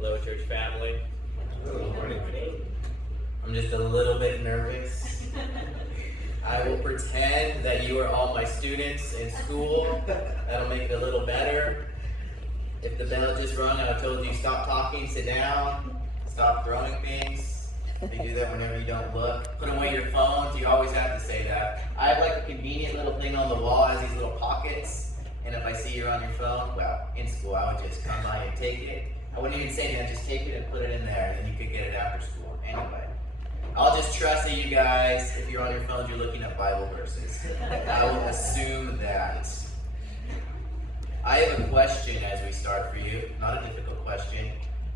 Hello, church family. Good morning. I'm just a little bit nervous. I will pretend that you are all my students in school. That'll make it a little better. If the bell just rung and I told you stop talking, sit down, stop throwing things. You do that whenever you don't look. Put away your phones. You always have to say that. I have like a convenient little thing on the wall. It has these little pockets. And if I see you're on your phone, well, in school I would just come by and take it. I wouldn't even say that. Just take it and put it in there, and then you could get it after school. Anyway, I'll just trust that you guys, if you're on your phones, you're looking at Bible verses. I will assume that. I have a question as we start for you. Not a difficult question.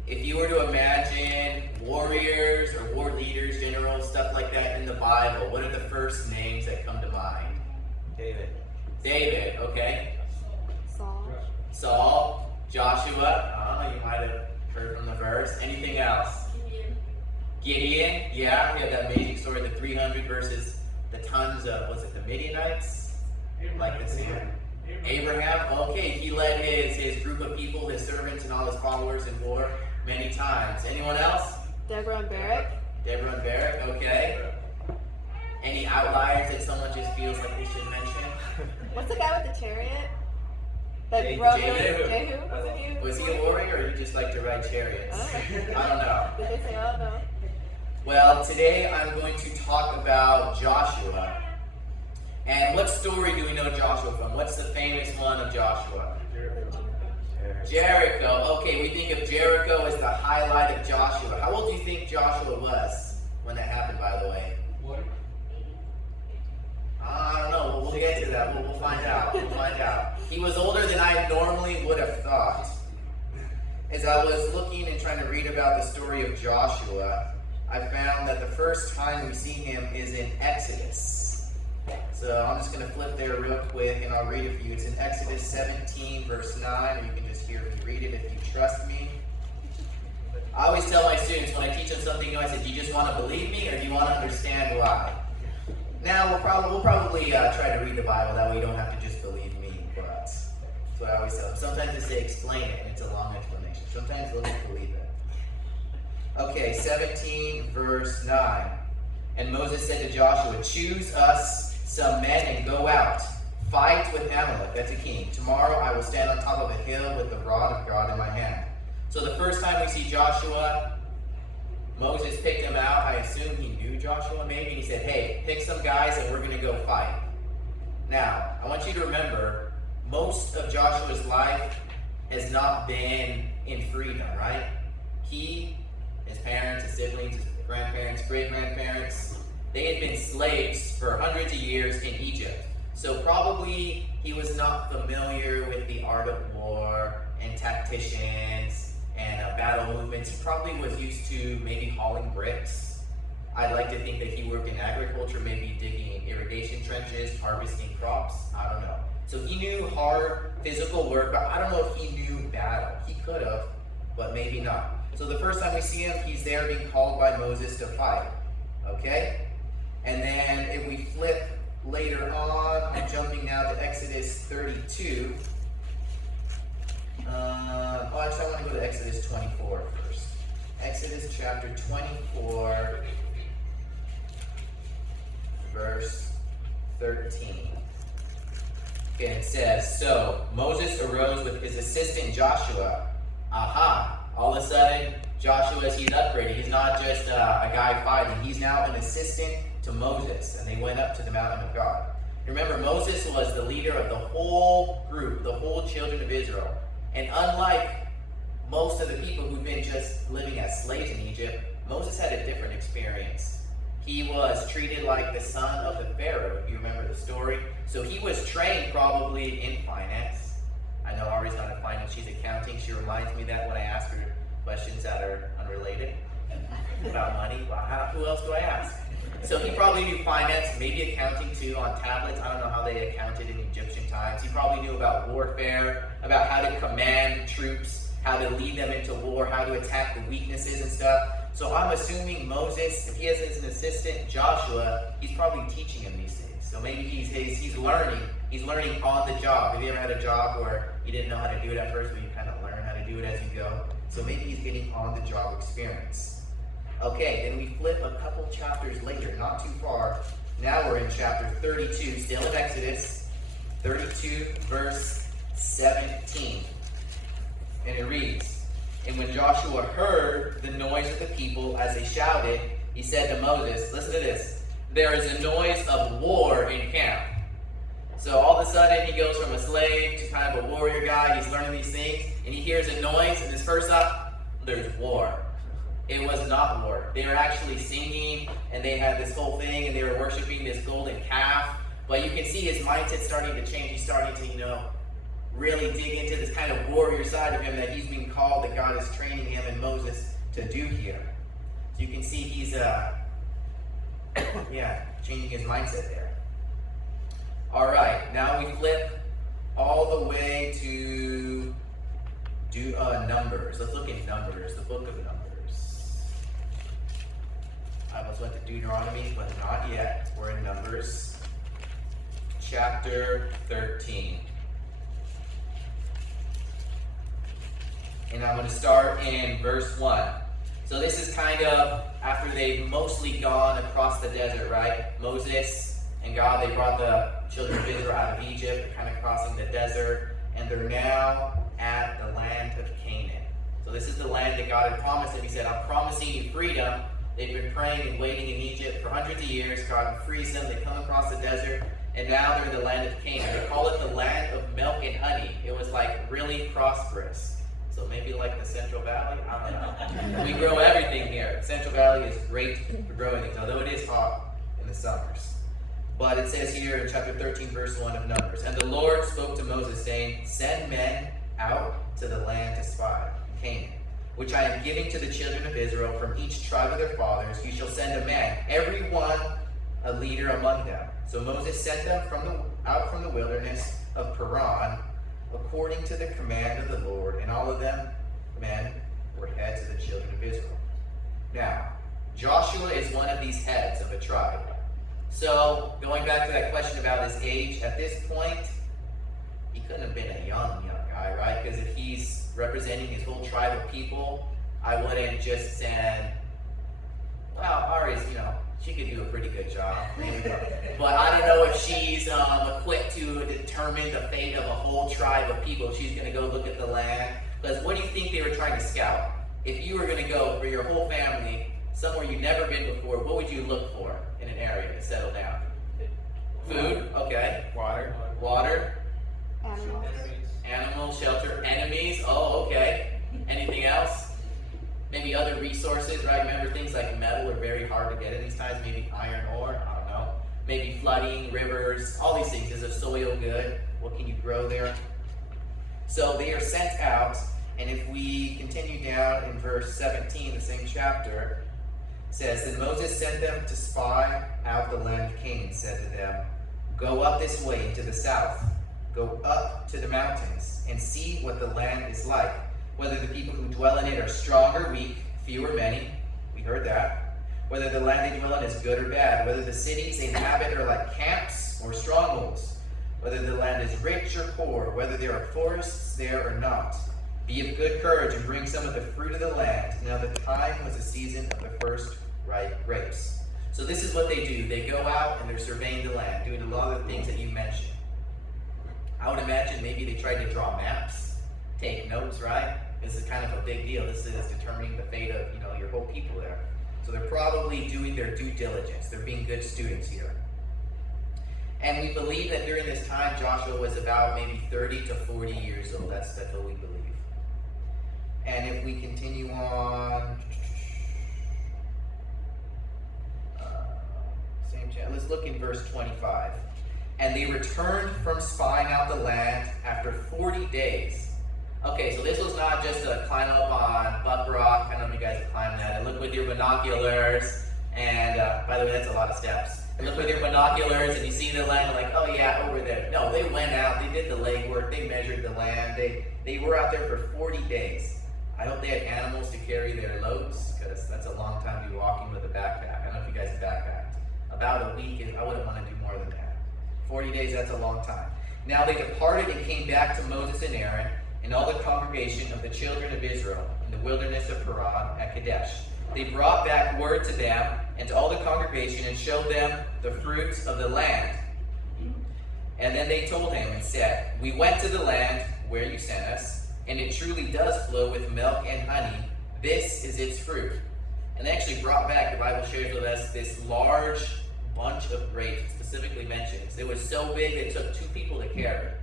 If you were to imagine warriors or war leaders, generals, stuff like that in the Bible, what are the first names that come to mind? David. David, okay. Saul. Joshua, you might have heard from the verse. Anything else? Gideon, yeah, we have that amazing story, the 300 versus the tons of, was it the Midianites? Like this here. Abraham, okay, he led his group of people, his servants and all his followers in war many times. Anyone else? Deborah and Barak. Deborah and Barak, okay. Any outliers that someone just feels like they should mention? What's the guy with the chariot? Jehu. Was he a warrior, or you just like to ride chariots? I don't know. Did they say, oh no? Well, today I'm going to talk about Joshua. And what story do we know Joshua from? What's the famous one of Joshua? Jericho. Okay, we think of Jericho as the highlight of Joshua. How old do you think Joshua was when that happened, by the way? I don't know. We'll get to that. We'll find out. He was older than I normally would have thought. As I was looking and trying to read about the story of Joshua, I found that the first time we see him is in Exodus. So I'm just going to flip there real quick and I'll read it for you. It's in Exodus 17 verse 9, or you can just hear me read it if you trust me. I always tell my students when I teach them something new, I say, do you just want to believe me or do you want to understand why? Now, we'll probably try to read the Bible, that way you don't have to just believe me, but that's what I always tell them. Sometimes they say explain it, and it's a long explanation. Sometimes they'll just believe it. Okay, 17 verse 9. And Moses said to Joshua, choose us some men and go out. Fight with Amalek, that's a king. Tomorrow I will stand on top of a hill with the rod of God in my hand. So the first time we see Joshua, Moses picked him out. I assume he knew Joshua maybe. And he said, hey, pick some guys and we're going to go fight. Now, I want you to remember, most of Joshua's life has not been in freedom, right? He, his parents, his siblings, his grandparents, great-grandparents, they had been slaves for hundreds of years in Egypt. So probably he was not familiar with the art of war and tacticians and battle movements. He probably was used to maybe hauling bricks. I'd like to think that he worked in agriculture, maybe digging irrigation trenches, harvesting crops. I don't know. So he knew hard physical work, but I don't know if he knew battle. He could have, but maybe not. So the first time we see him, he's there being called by Moses to fight. Okay? And then if we flip later on, I'm jumping now to Exodus 32. Actually, I want to go to Exodus 24 first. Exodus chapter 24, verse 13. Okay, it says, so Moses arose with his assistant Joshua. All of a sudden, Joshua, he's upgraded. He's not just a guy fighting. He's now an assistant to Moses. And they went up to the mountain of God. Remember, Moses was the leader of the whole group, the whole children of Israel. And unlike most of the people who've been just living as slaves in Egypt, Moses had a different experience. He was treated like the son of the Pharaoh, if you remember the story. So he was trained probably in finance. I know Ari's not in finance, she's accounting. She reminds me that when I ask her questions that are unrelated about money. Well, who else do I ask? So he probably knew finance, maybe accounting too, on tablets. I don't know how they accounted in Egyptian times. He probably knew about warfare, about how to command troops, how to lead them into war, how to attack the weaknesses and stuff. So I'm assuming Moses, if he has as an assistant Joshua, he's probably teaching him these things. So maybe he's learning on the job. Have you ever had a job where You didn't know how to do it at first, but you kind of learn how to do it as you go. So maybe he's getting on-the-job experience. Okay, then we flip a couple chapters later, not too far. Now we're in chapter 32, still in Exodus, 32 verse 17. And it reads, "And when Joshua heard the noise of the people as they shouted, he said to Moses," listen to this, "there is a noise of war in camp." So all of a sudden he goes from a slave to kind of a warrior guy. He's learning these things, and he hears a noise, and his first thought, there's war. It was not war. They were actually singing, and they had this whole thing, and they were worshiping this golden calf. But you can see his mindset starting to change. He's starting to, really dig into this kind of warrior side of him that he's being called, that God is training him and Moses to do here. So you can see he's, changing his mindset there. All right, now we flip all the way to Numbers. Let's look at Numbers, the book of Numbers. I almost went to Deuteronomy, but not yet. We're in Numbers, chapter 13. And I'm going to start in verse 1. So this is kind of after they've mostly gone across the desert, right? Moses and God, they brought the children of Israel out of Egypt. They're kind of crossing the desert, and they're now at the land of Canaan. So this is the land that God had promised them. He said, I'm promising you freedom. They've been praying and waiting in Egypt for hundreds of years. God frees them. They come across the desert, and now they're in the land of Canaan. They call it the land of milk and honey. It was like really prosperous. So maybe like the Central Valley? I don't know. We grow everything here. Central Valley is great for growing things, although it is hot in the summers. But it says here in chapter 13, verse 1 of Numbers, "And the Lord spoke to Moses, saying, Send men out to the land to spy, Canaan, which I am giving to the children of Israel from each tribe of their fathers. You shall send a man, every one a leader among them. So Moses sent them out from the wilderness of Paran, according to the command of the Lord, and all of them men were heads of the children of Israel. Now, Joshua is one of these heads of a tribe. So, going back to that question about his age, at this point, he couldn't have been a young guy, right? Because if he's representing his whole tribe of people, I wouldn't just send, well, Ari's, she could do a pretty good job. But I don't know if she's equipped to determine the fate of a whole tribe of people. She's going to go look at the land. Because what do you think they were trying to scout? If you were going to go for your whole family somewhere you've never been before, what would you look for in an area to settle down? Food, okay. Water. Animals, shelter, enemies, oh, okay. Anything else? Maybe other resources, right? Remember, things like metal are very hard to get in these times. Maybe iron ore, I don't know. Maybe flooding, rivers, all these things. Is the soil good? What can you grow there? So they are sent out, and if we continue down in verse 17, the same chapter, it says, Then Moses sent them to spy out the land of Canaan, said to them, Go up this way into the south, go up to the mountains, and see what the land is like, whether the people who dwell in it are strong or weak, few or many. We heard that. Whether the land they dwell in is good or bad, whether the cities they inhabit are like camps or strongholds, whether the land is rich or poor, whether there are forests there or not. Be of good courage and bring some of the fruit of the land. Now the time was the season of the first ripe grapes. So this is what they do. They go out and they're surveying the land, doing a lot of the things that you mentioned. I would imagine maybe they tried to draw maps, take notes, right? This is kind of a big deal. This is determining the fate of, your whole people there. So they're probably doing their due diligence. They're being good students here. And we believe that during this time, Joshua was about maybe 30 to 40 years old. That's what we believe. And if we continue on, let's look in verse 25. And they returned from spying out the land after 40 days. Okay, so this was not just a climb up on Buck Rock. I don't know if you guys have climbed that. And look with your binoculars. And by the way, that's a lot of steps. And look with your binoculars and you see the land, like, oh yeah, over there. No, they went out. They did the legwork. They measured the land. They were out there for 40 days. I hope they had animals to carry their loads, because that's a long time to be walking with a backpack. I don't know if you guys have backpacked. About a week, I wouldn't want to do more than that. 40 days, that's a long time. Now they departed and came back to Moses and Aaron and all the congregation of the children of Israel in the wilderness of Paran at Kadesh. They brought back word to them and to all the congregation and showed them the fruits of the land. And then they told him and said, "We went to the land where you sent us, and it truly does flow with milk and honey. This is its fruit." And they actually brought back, the Bible shares with us, this large bunch of grapes. It specifically mentions. It was so big it took 2 people to carry it.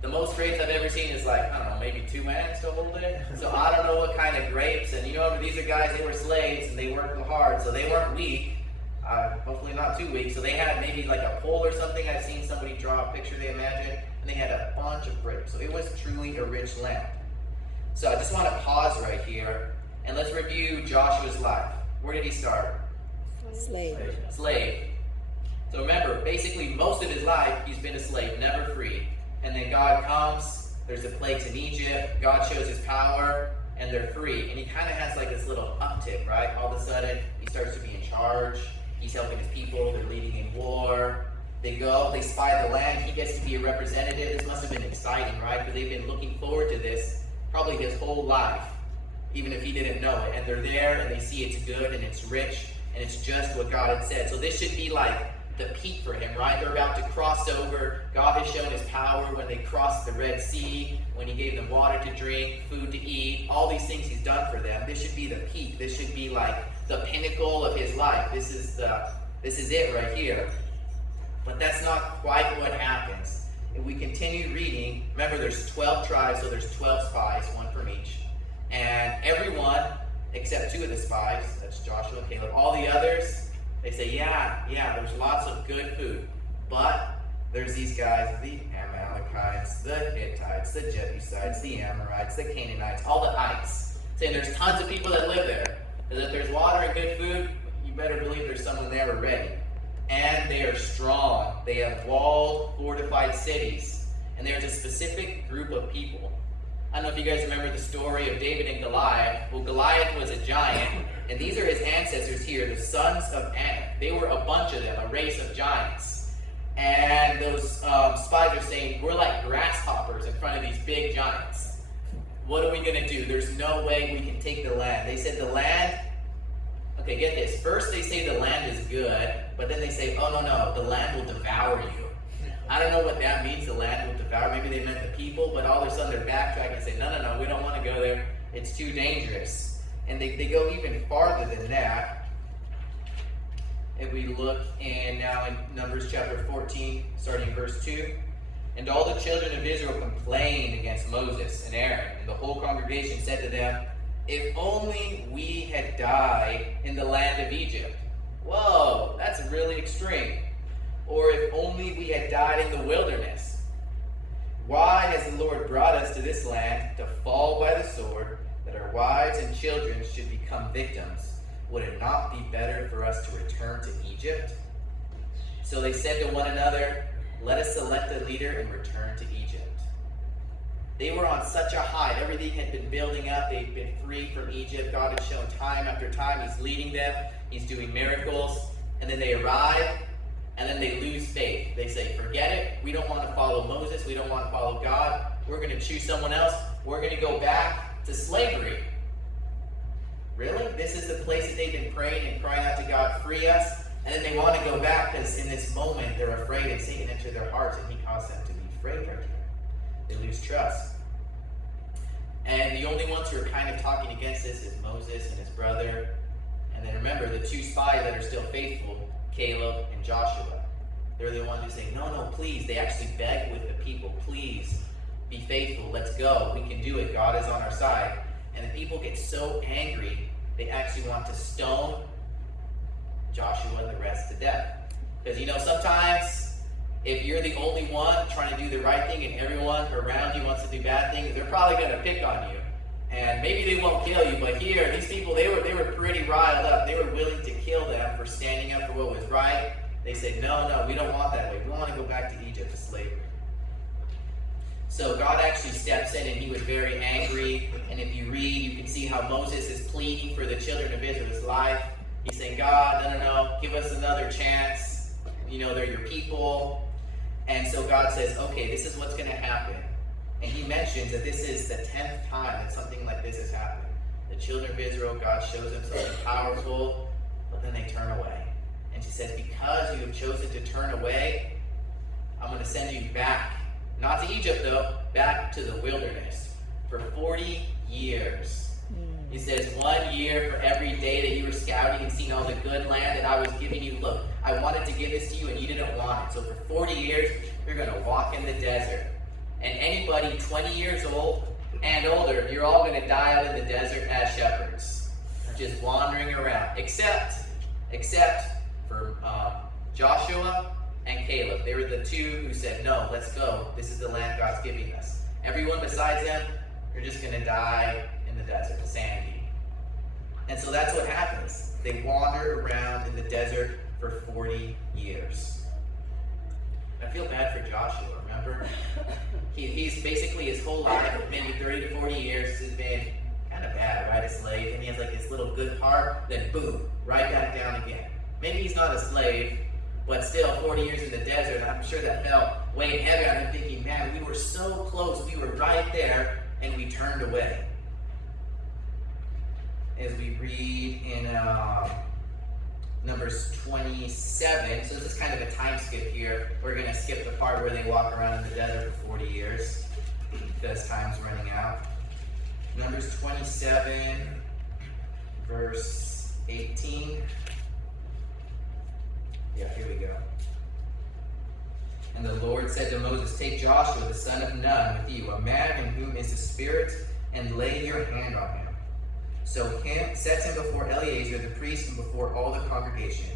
The most grapes I've ever seen is like, I don't know, maybe 2 hands to hold it. So I don't know what kind of grapes. And you know, these are guys, they were slaves and they worked hard, so they weren't weak. Hopefully not too weak. So they had maybe like a pole or something. I've seen somebody draw a picture, they imagine. And they had a bunch of grapes. So it was truly a rich land. So I just want to pause right here and let's review Joshua's life. Where did he start? Slave. Slave. So remember, basically most of his life he's been a slave, never free. And then God comes, there's the plagues in Egypt, God shows his power, and they're free. And he kind of has like this little uptick, right? All of a sudden, he starts to be in charge. He's helping his people, they're leading in war. They go, they spy the land, he gets to be a representative. This must have been exciting, right? Because they've been looking forward to this probably his whole life, even if he didn't know it. And they're there, and they see it's good, and it's rich, and it's just what God had said. So this should be like the peak for him, right? They're about to cross over. God has shown his power when they crossed the Red Sea, when he gave them water to drink, food to eat, all these things he's done for them. This should be the peak. This should be like the pinnacle of his life. This is it right here. But that's not quite what happens. If we continue reading, remember there's 12 tribes, so there's 12 spies, 1 from each. And everyone, except 2 of the spies, that's Joshua and Caleb, all the others, they say, yeah, there's lots of good food, but there's these guys, the Amalekites, the Hittites, the Jebusites, the Amorites, the Canaanites, all the ites, saying there's tons of people that live there. Because if there's water and good food, you better believe there's someone there already. And they are strong. They have walled, fortified cities. And there's a specific group of people. I don't know if you guys remember the story of David and Goliath. Well, Goliath was a giant, and these are his ancestors here, the sons of Anak. They were a bunch of them, a race of giants. And those spies are saying, we're like grasshoppers in front of these big giants. What are we going to do? There's no way we can take the land. They said the land, okay, get this. First they say the land is good, but then they say, oh, no, the land will devour you. I don't know what that means, the land will devour. Maybe they meant the people, but all of a sudden they're backtracking and say, no, we don't want to go there. It's too dangerous. And they go even farther than that. If we look now in Numbers chapter 14, starting verse 2. And all the children of Israel complained against Moses and Aaron. And the whole congregation said to them, if only we had died in the land of Egypt. Whoa, that's really extreme. Or if only we had died in the wilderness. Why has the Lord brought us to this land to fall by the sword, that our wives and children should become victims? Would it not be better for us to return to Egypt? So they said to one another, let us select a leader and return to Egypt. They were on such a high. Everything had been building up. They'd been free from Egypt. God had shown time after time. He's leading them. He's doing miracles. And then they arrive. And then they lose faith. They say, forget it. We don't want to follow Moses. We don't want to follow God. We're going to choose someone else. We're going to go back to slavery. Really? This is the place that they've been praying and crying out to God, free us. And then they want to go back because in this moment they're afraid, and Satan entered their hearts and he caused them to be afraid right here. They lose trust. And the only ones who are kind of talking against this is Moses and his brother. And then remember, the 2 spies that are still faithful, Caleb and Joshua. They're the ones who say, no, please. They actually beg with the people, please be faithful. Let's go. We can do it. God is on our side. And the people get so angry, they actually want to stone Joshua and the rest to death. Because, sometimes if you're the only one trying to do the right thing and everyone around you wants to do bad things, they're probably going to pick on you. And maybe they won't kill you, but here, these people, they were pretty riled up. They were willing to kill them for standing up for what was right. They said, no, we don't want that way. We want to go back to Egypt, to slavery. So God actually steps in, and he was very angry. And if you read, you can see how Moses is pleading for the children of Israel's life. He's saying, God, no, give us another chance. They're your people. And so God says, okay, this is what's going to happen. And he mentions that this is the 10th time that something like this has happened. The children of Israel, God shows them something powerful, but then they turn away. And she says, because you have chosen to turn away, I'm going to send you back. Not to Egypt, though. Back to the wilderness for 40 years. He says, 1 year for every day that you were scouting and seeing all the good land that I was giving you. Look, I wanted to give this to you and you didn't want it. So for 40 years, you're going to walk in the desert. And anybody 20 years old and older, you're all going to die out in the desert as shepherds. Just wandering around. Except for Joshua and Caleb. They were the two who said, no, let's go. This is the land God's giving us. Everyone besides them, you're just going to die in the desert, sandy. And so that's what happens. They wander around in the desert for 40 years. I feel bad for Joshua, remember? He's basically his whole life, maybe 30 to 40 years, has been kind of bad, right? A slave. And he has like this little good heart, then boom, right back down again. Maybe he's not a slave, but still 40 years in the desert, I'm sure that felt weighing heavy on him, thinking, man, we were so close, we were right there, and we turned away. As we read in Numbers 27, so this is kind of a time skip here. We're going to skip the part where they walk around in the desert for 40 years, because time's running out. Numbers 27, verse 18. Yeah, here we go. And the Lord said to Moses, take Joshua, the son of Nun, with you, a man in whom is the Spirit, and lay your hand on him. So set him before Eleazar the priest and before all the congregation,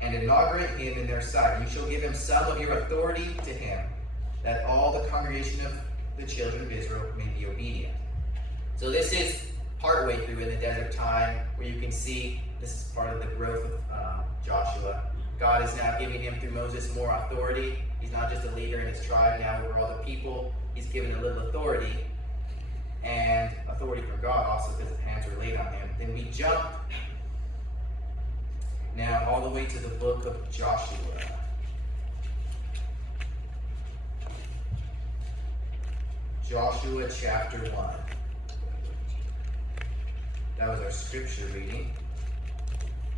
and inaugurate him in their sight. You shall give him some of your authority to him, that all the congregation of the children of Israel may be obedient. So this is partway through in the desert time, where you can see this is part of the growth of Joshua. God is now giving him, through Moses, more authority. He's not just a leader in his tribe now over all the people. He's given a little authority, and authority from God also, because the hands were laid on him. Then we jump now all the way to the book of Joshua. Joshua chapter 1. That was our scripture reading.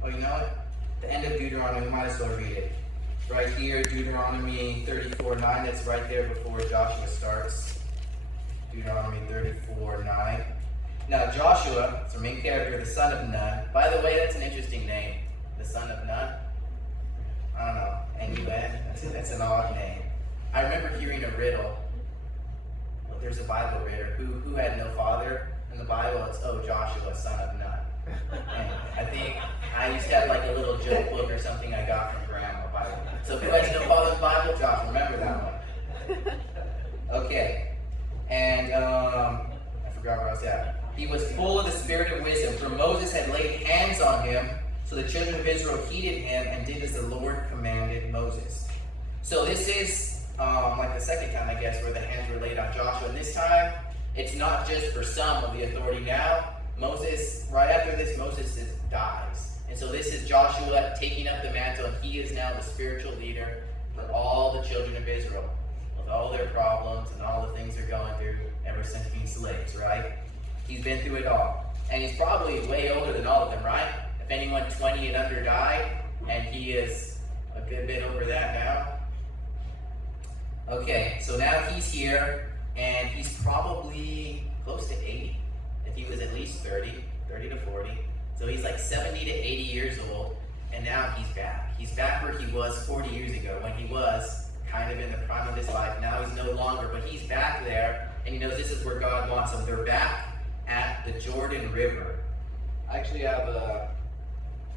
Oh, you know what? The end of Deuteronomy, we might as well read it. Right here, Deuteronomy 34:9, that's right there before Joshua starts. Deuteronomy 34:9. Now Joshua, it's our main character, the son of Nun. By the way, that's an interesting name. The son of Nun. I don't know. N-U-N. That's an odd name. I remember hearing a riddle. Well, there's a Bible riddle. Who had no father? In the Bible, it's, Joshua, son of Nun. And I think I used to have like a little joke book or something I got from grandma. Bible. So who has no father in the Bible? Josh, remember that one. Okay. And I forgot where I was at. He was full of the spirit of wisdom, for Moses had laid hands on him, so the children of Israel heeded him and did as the Lord commanded Moses. So this is like the second time, I guess, where the hands were laid on Joshua. And this time, it's not just for some of the authority now. Moses, right after this, Moses dies. And so this is Joshua taking up the mantle, and he is now the spiritual leader for all the children of Israel, with all their problems and all the things they're going through ever since being slaves, right? He's been through it all. And he's probably way older than all of them, right? If anyone 20 and under died, and he is a good bit over that now. Okay, so now he's here, and he's probably close to 80. If he was at least 30 to 40. So he's like 70 to 80 years old, and now he's back. He's back where he was 40 years ago, when he was kind of in the prime of his life. Now he's no longer, but he's back there, and he knows this is where God wants him. They're back at the Jordan River. I actually have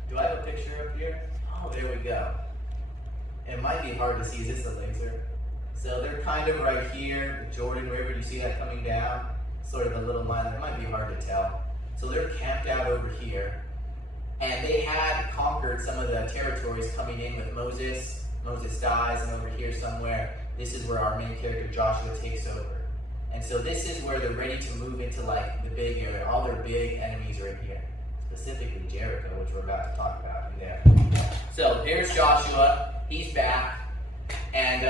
do I have a picture up here? Oh, there we go. It might be hard to see. Is this a laser? So they're kind of right here, the Jordan River. Do you see that coming down? Sort of a little line. That might be hard to tell. So they're camped out over here. And they had conquered some of the territories coming in with Moses. Moses dies, and over here somewhere, this is where our main character Joshua takes over. And so this is where they're ready to move into like the big area. All their big enemies are in here. Specifically Jericho, which we're about to talk about in there. So here's Joshua. He's back. And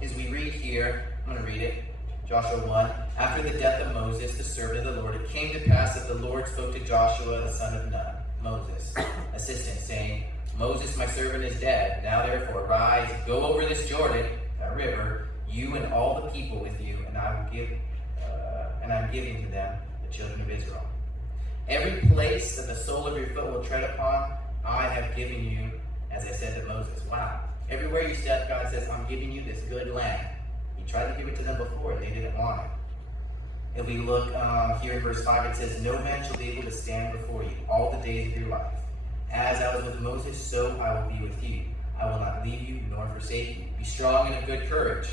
is we read here, I'm going to read it, Joshua 1. After the death of Moses, the servant of the Lord, it came to pass that the Lord spoke to Joshua, the son of Nun, Moses' assistant, saying, Moses, my servant, is dead. Now therefore, rise, go over this Jordan, that river, you and all the people with you, and I'm giving to them the children of Israel. Every place that the sole of your foot will tread upon, I have given you, as I said to Moses. Wow. Everywhere you step, God says, I'm giving you this good land. He tried to give it to them before, and they didn't want it. If we look here in verse 5, it says, no man shall be able to stand before you all the days of your life. As I was with Moses, so I will be with you. I will not leave you nor forsake you. Be strong and of good courage.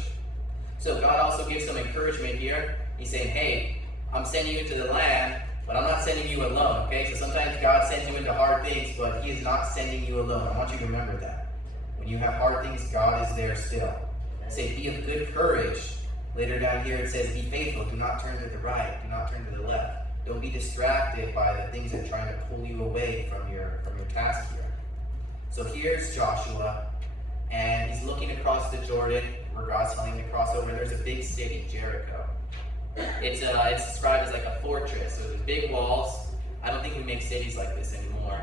So God also gives some encouragement here. He's saying, hey, I'm sending you to the land, but I'm not sending you alone, okay? So sometimes God sends you into hard things, but he is not sending you alone. I want you to remember that. When you have hard things, God is there still. Say, be of good courage. Later down here it says, be faithful. Do not turn to the right. Do not turn to the left. Don't be distracted by the things that are trying to pull you away from your task here. So here's Joshua, and he's looking across the Jordan, where God's telling him to cross over. There's a big city, Jericho. It's described as like a fortress. So there's big walls. I don't think we make cities like this anymore.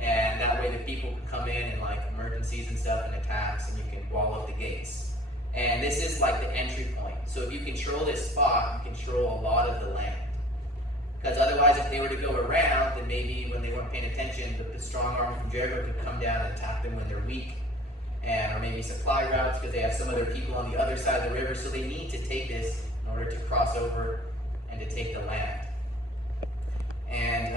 And that way the people can come in and like emergencies and stuff and attacks, and you can wall up the gates. And this is like the entry point. So if you control this spot, you control a lot of the land. Because otherwise, if they were to go around, then maybe when they weren't paying attention, the strong army from Jericho could come down and attack them when they're weak. Or maybe supply routes, because they have some other people on the other side of the river. So they need to take this in order to cross over and to take the land. And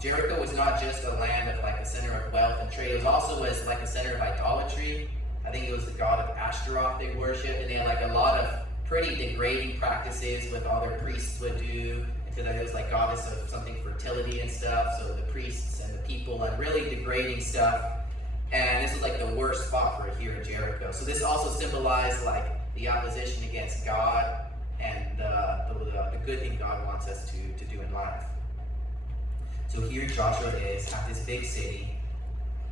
Jericho was not just a land of like a center of wealth and trade. It was also like a center of idolatry. I think it was the god of Ashtaroth they worshipped, and they had like a lot of pretty degrading practices with all their priests would do, because it was like goddess of something fertility and stuff. So the priests and the people and really degrading stuff. And this was like the worst spot for here in Jericho. So this also symbolized like the opposition against God and the good thing God wants us to do in life. So here Joshua is at this big city.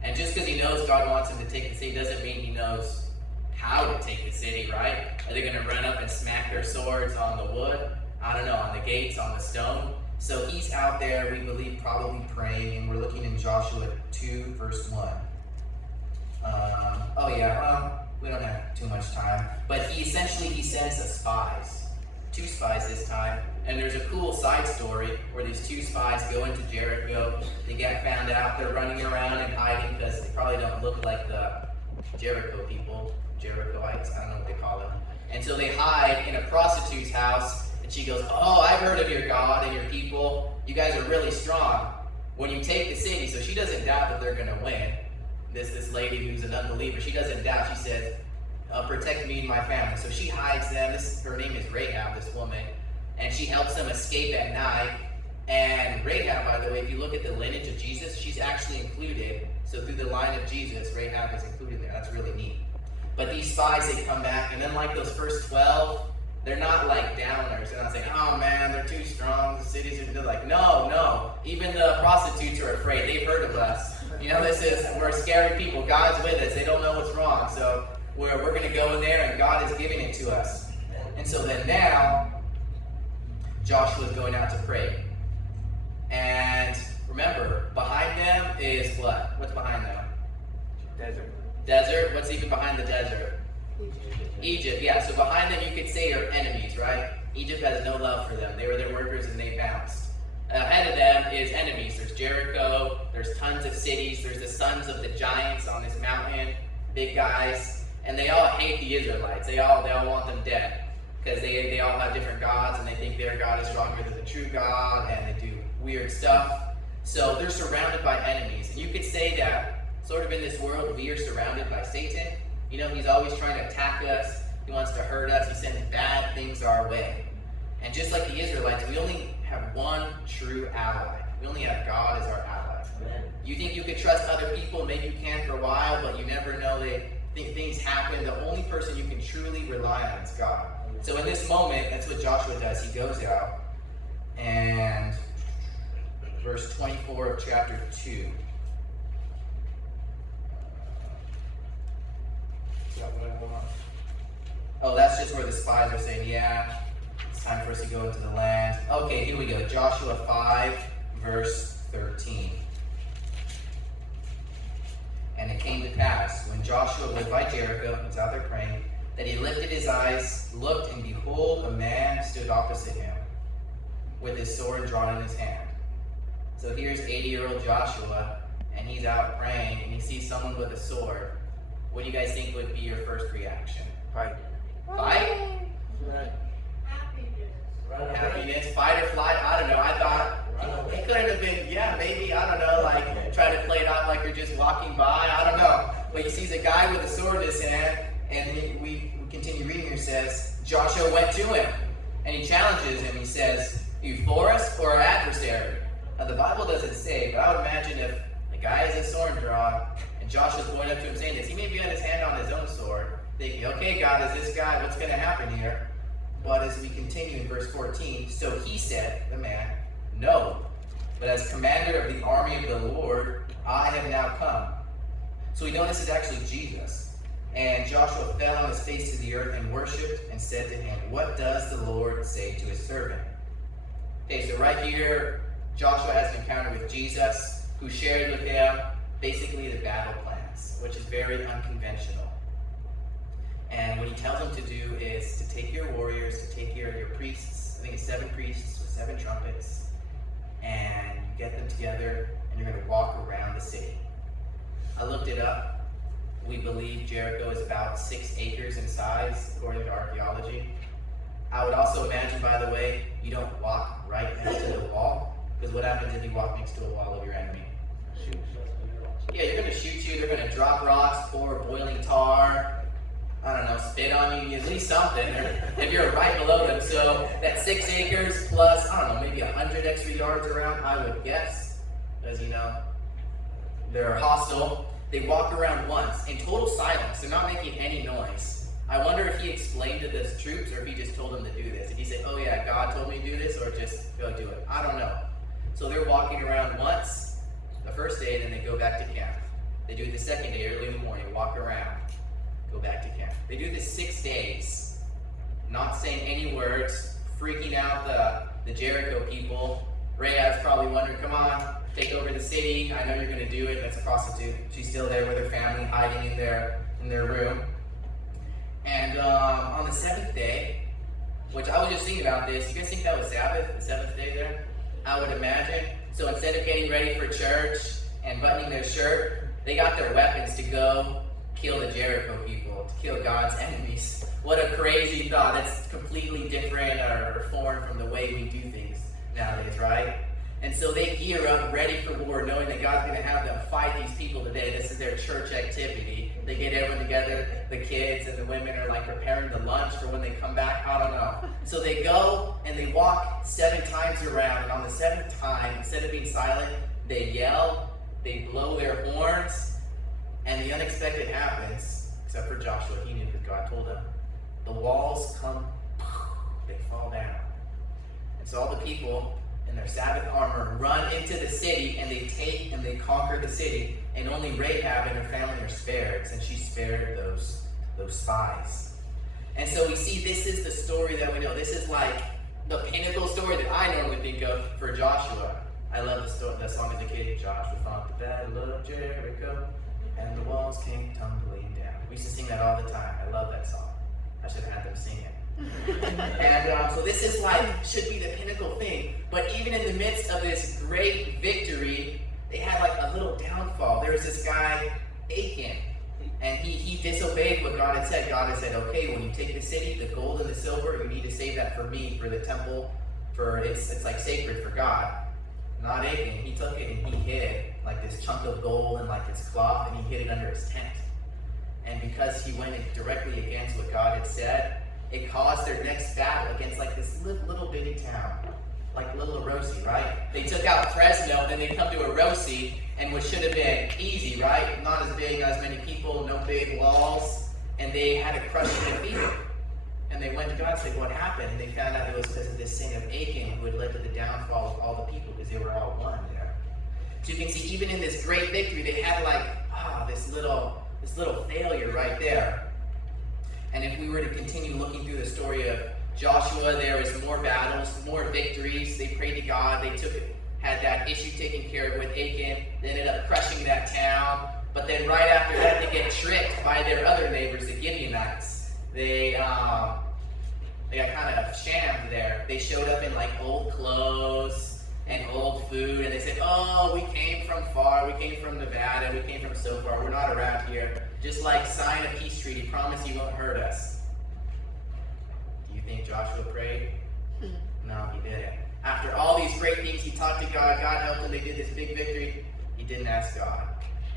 And just because he knows God wants him to take the city doesn't mean he knows how to take the city, right? Are they going to run up and smack their swords on the wood? I don't know, on the gates, on the stone? So he's out there, we believe, probably praying. And we're looking in Joshua 2, verse 1. We don't have too much time. But he sends us spies. 2 spies this time. And there's a cool side story where these 2 spies go into Jericho. They get found out. They're running around and hiding because they probably don't look like the Jericho people. Jerichoites, I don't know what they call them. And so they hide in a prostitute's house. And she goes, oh, I've heard of your God and your people. You guys are really strong when you take the city. So she doesn't doubt that they're going to win. This lady who's an unbeliever, she doesn't doubt. She says, protect me and my family. So she hides them. Her name is Rahab, this woman. And she helps them escape at night. And Rahab, by the way, if you look at the lineage of Jesus, she's actually included. So through the line of Jesus, Rahab is included there. That's really neat. But these spies, they come back. And then like those first 12, they're not like downers. They're not saying, oh man, they're too strong. The cities are, they're like, no. Even the prostitutes are afraid. They've heard of us. We're scary people. God's with us. They don't know what's wrong. So we're going to go in there, and God is giving it to us. And so then now, Joshua's going out to pray. And remember, behind them is what? What's behind them? Desert. What's even behind the desert? Egypt. Yeah, so behind them you could say are enemies, right? Egypt has no love for them. They were their workers and they bounced. Ahead of them is enemies. There's Jericho. There's tons of cities. There's the sons of the giants on this mountain, big guys. And they all hate the Israelites. They all want them dead. Because they all have different gods, and they think their God is stronger than the true God, and they do weird stuff. So they're surrounded by enemies. And you could say that sort of in this world, we are surrounded by Satan. He's always trying to attack us. He wants to hurt us. He sends bad things our way. And just like the Israelites, we only have one true ally. We only have God as our ally. Amen. You think you could trust other people, maybe you can for a while, but you never know that things happen. The only person you can truly rely on is God. So in this moment, that's what Joshua does. He goes out, and verse 24 of chapter 2. Is that what I want? Oh, that's just where the spies are saying, yeah, it's time for us to go into the land. Okay, here we go. Joshua 5, verse 13. And it came to pass, when Joshua lived by Jericho, he was out there praying, that he lifted his eyes, looked, and behold, a man stood opposite him, with his sword drawn in his hand. So here's 80-year-old Joshua, and he's out praying, and he sees someone with a sword. What do you guys think would be your first reaction? Fight. Fight? Right. Happiness, fight or flight, I don't know. I thought it could have been, yeah, maybe, I don't know, like try to play it out like you're just walking by, I don't know. But he sees a guy with a sword in his hand, and we continue reading here, says, Joshua went to him, and he challenges him. He says, are you for us or our adversary? Now the Bible doesn't say, but I would imagine if the guy has a sword drawn, and Joshua's going up to him saying this, he maybe had his hand on his own sword, thinking, okay, God, is this guy, what's going to happen here? But as we continue in verse 14, so he said, the man, no, but as commander of the army of the Lord, I have now come. So we know this is actually Jesus. And Joshua fell on his face to the earth and worshipped and said to him, what does the Lord say to his servant? Okay, so right here, Joshua has an encounter with Jesus, who shared with him basically the battle plans, which is very unconventional. And what he tells them to do is to take your warriors, to take your priests, I think it's 7 priests with 7 trumpets, and you get them together, and you're going to walk around the city. I looked it up. We believe Jericho is about 6 acres in size, according to archaeology. I would also imagine, by the way, you don't walk right next to the wall, because what happens if you walk next to a wall of your enemy? Yeah, you're going to shoot you, they're going to drop rocks, pour boiling tar, I don't know, spit on you, at least something, if you're right below them. So that 6 acres plus, I don't know, maybe 100 extra yards around, I would guess, as you know, they're hostile. They walk around once in total silence. They're not making any noise. I wonder if he explained to the troops or if he just told them to do this. If he said, oh yeah, God told me to do this, or just go do it. I don't know. So they're walking around once the first day, and then they go back to camp. They do it the second day, early in the morning, walk around, go back to camp. They do this 6 days, not saying any words, freaking out the Jericho people. Rahab's probably wondering, come on, take over the city. I know you're going to do it. That's a prostitute. She's still there with her family, hiding in their room. And on the 7th day, which I was just thinking about this, you guys think that was Sabbath, the 7th day there? I would imagine. So instead of getting ready for church and buttoning their shirt, they got their weapons to go kill the Jericho people, to kill God's enemies. What a crazy thought. That's completely different or foreign from the way we do things nowadays, right? And so they gear up, ready for war, knowing that God's going to have them fight these people today. This is their church activity. They get everyone together. The kids and the women are like preparing the lunch for when they come back. I don't know. So they go and they walk 7 times around. And on the 7th time, instead of being silent, they yell, they blow their horns, and the unexpected happens, except for Joshua. He knew because God told him. The walls come, they fall down. And so all the people in their Sabbath armor run into the city, and they take and they conquer the city, and only Rahab and her family are spared, since she spared those spies. And so we see this is the story that we know. This is like the pinnacle story that I normally think of for Joshua. I love the song as a kid. Joshua fought the battle of Jericho, and the walls came tumbling down. We used to sing that all the time. I love that song. I should have had them sing it. And so this is like, should be the pinnacle thing. But even in the midst of this great victory, they had like a little downfall. There was this guy, Achan, and he disobeyed what God had said. God had said, okay, when you take the city, the gold and the silver, you need to save that for me, for the temple, for it's like sacred for God. Not Achan. He took it and he hid like this chunk of gold and like this cloth, and he hid it under his tent. And because he went directly against what God had said, it caused their next battle against like this little bitty town, like little Arosi, right? They took out Fresno, then they come to Arosi, and what should have been easy, right? Not as big, not as many people, no big walls, and they had to crush and defeat it. And they went to God and said, what happened? And they found out it was because of this sin of Achan, who had led to the downfall of all the people, because they were all one there. So you can see, even in this great victory, they had like, this little failure right there. And if we were to continue looking through the story of Joshua, there was more battles, more victories. They prayed to God. They had that issue taken care of with Achan. They ended up crushing that town. But then right after that, they get tricked by their other neighbors, the Gibeonites. They got kind of shammed there. They showed up in like old clothes and old food, and they said, "Oh, we came from far. We came from Nevada. We came from so far. We're not around here. Just like sign a peace treaty. Promise you won't hurt us." Do you think Joshua prayed? No, he didn't. After all these great things, he talked to God. God helped him. They did this big victory. He didn't ask God.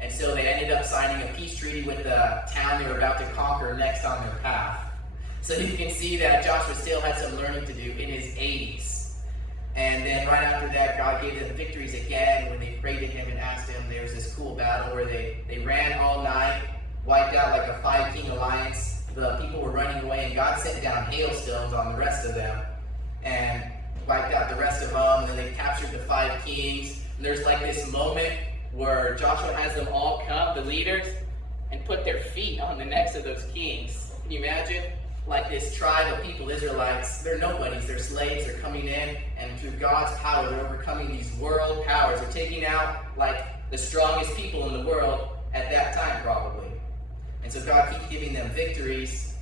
And so they ended up signing a peace treaty with the town they were about to conquer next on their path. So you can see that Joshua still had some learning to do in his 80s. And then right after that, God gave them victories again when they prayed to him and asked him. There was this cool battle where they ran all night, wiped out like a 5-king alliance. The people were running away, and God sent down hailstones on the rest of them and wiped out the rest of them. And then they captured the 5 kings. And there's like this moment where Joshua has them all come, the leaders, and put their feet on the necks of those kings. Can you imagine? Like this tribe of people, Israelites, they're nobodies, they're slaves, they're coming in, and through God's power, they're overcoming these world powers. They're taking out like the strongest people in the world at that time, probably. And so God keeps giving them victories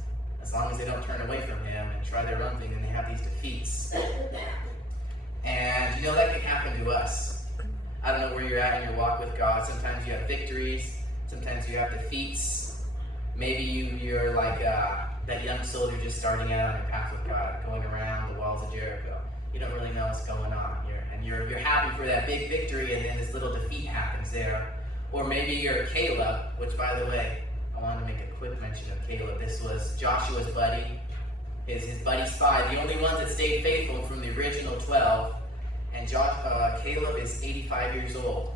as long as they don't turn away from him and try their own thing, and they have these defeats. And you know, that can happen to us. I don't know where you're at in your walk with God. Sometimes you have victories, sometimes you have defeats. Maybe you're like that young soldier just starting out on your path with God, going around the walls of Jericho. You don't really know what's going on. You're happy for that big victory, and then this little defeat happens there. Or maybe you're Caleb, which, by the way, I wanted to make a quick mention of Caleb. This was Joshua's buddy, his buddy's 5, the only ones that stayed faithful from the original 12. And Caleb is 85 years old.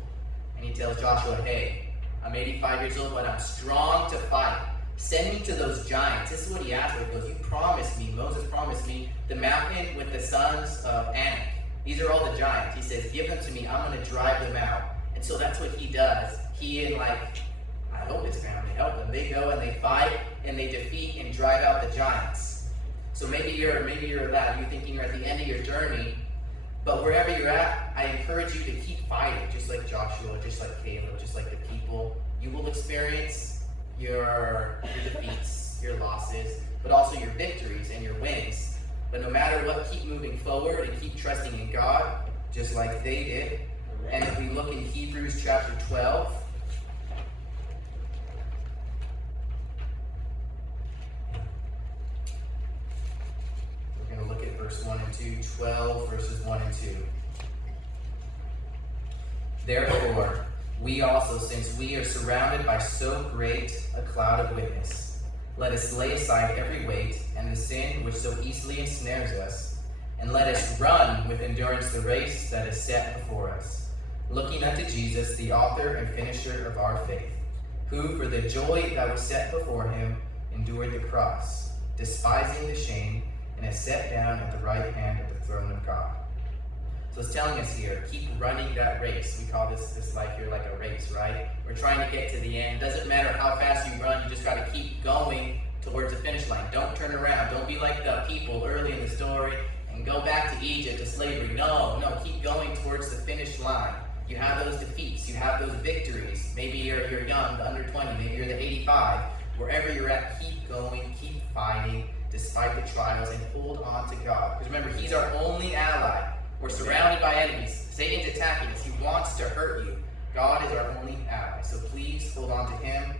And he tells Joshua, "Hey, I'm 85 years old, but I'm strong to fight. Send me to those giants." This is what he asked for. He goes, Moses promised me the mountain with the sons of Anak. These are all the giants. He says, "Give them to me. I'm going to drive them out." And so that's what he does. He and I hope his family help him. They go and they fight and they defeat and drive out the giants. So maybe you're that. You're thinking you're at the end of your journey. But wherever you're at, I encourage you to keep fighting, just like Joshua, just like Caleb, just like the people. You will experience your defeats, your losses, but also your victories and your wins. But no matter what, keep moving forward and keep trusting in God, just like they did. And if we look in Hebrews chapter 12, we're going to look at verse 1 and 2, 12 verses 1 and 2. "Therefore, we also, since we are surrounded by so great a cloud of witness, let us lay aside every weight and the sin which so easily ensnares us, and let us run with endurance the race that is set before us, looking unto Jesus, the author and finisher of our faith, who for the joy that was set before him endured the cross, despising the shame, and is set down at the right hand of the throne of God." So it's telling us here, keep running that race. We call this life here like a race, right? We're trying to get to the end. Doesn't matter how fast you run, you just got to keep going towards the finish line. Don't turn around. Don't be like the people early in the story and go back to Egypt, to slavery. No, keep going towards the finish line. You have those defeats. You have those victories. Maybe you're young, the under 20. Maybe you're the 85. Wherever you're at, keep going, keep fighting, despite the trials, and hold on to God. Because remember, he's our only ally. We're surrounded by enemies. Satan's attacking us. He wants to hurt you. God is our only ally. So please hold on to him